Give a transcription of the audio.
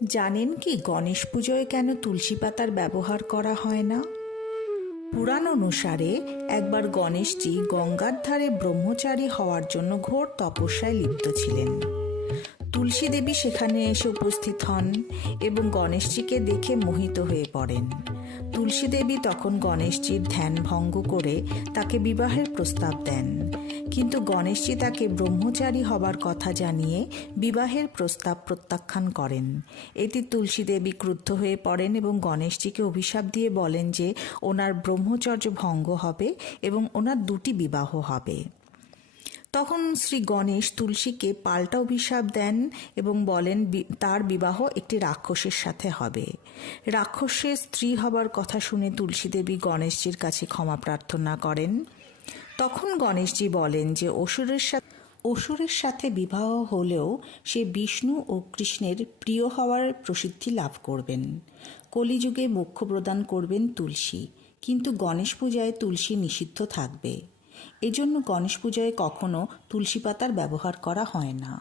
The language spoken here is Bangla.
জানেন কি গণেশ পুজোয় কেন তুলসী পাতার ব্যবহার করা হয় না? পুরাণ অনুসারে একবার গণেশজি গঙ্গার ধারে ব্রহ্মচারী হওয়ার জন্য ঘোর তপস্যায় লিপ্ত ছিলেন। তুলসী দেবী সেখানে এসে উপস্থিত হন এবং গণেশজিকে দেখে মোহিত হয়ে পড়েন। তুলসী দেবী তখন গণেশজির ধ্যান ভঙ্গ করে তাকে বিবাহের প্রস্তাব দেন, কিন্তু গণেশজি তাকে ব্রহ্মচারী হবার কথা জানিয়ে বিবাহের প্রস্তাব প্রত্যাখ্যান করেন। এতে তুলসী দেবী ক্রুদ্ধ হয়ে পড়েন এবং গণেশজিকে অভিশাপ দিয়ে বলেন যে ওনার ব্রহ্মচর্য ভঙ্গ হবে এবং ওনার দুটি বিবাহ হবে। তখন শ্রী গণেশ তুলসীকে পাল্টা অভিশাপ দেন এবং বলেন তার বিবাহ একটি রাক্ষসের সাথে হবে। রাক্ষসের স্ত্রী হবার কথা শুনে তুলসী দেবী গণেশজির কাছে ক্ষমা প্রার্থনা করেন। তখন গণেশজি বলেন যে অসুরের সাথে বিবাহ হলেও সে বিষ্ণু ও কৃষ্ণের প্রিয় হওয়ার প্রসিদ্ধি লাভ করবেন। কলিযুগে মোক্ষ প্রদান করবেন তুলসী, কিন্তু গণেশ পূজায় তুলসী নিষিদ্ধ থাকবে। এজন্য গণেশ পূজায় কখনো তুলসী পাতার ব্যবহার করা হয় না।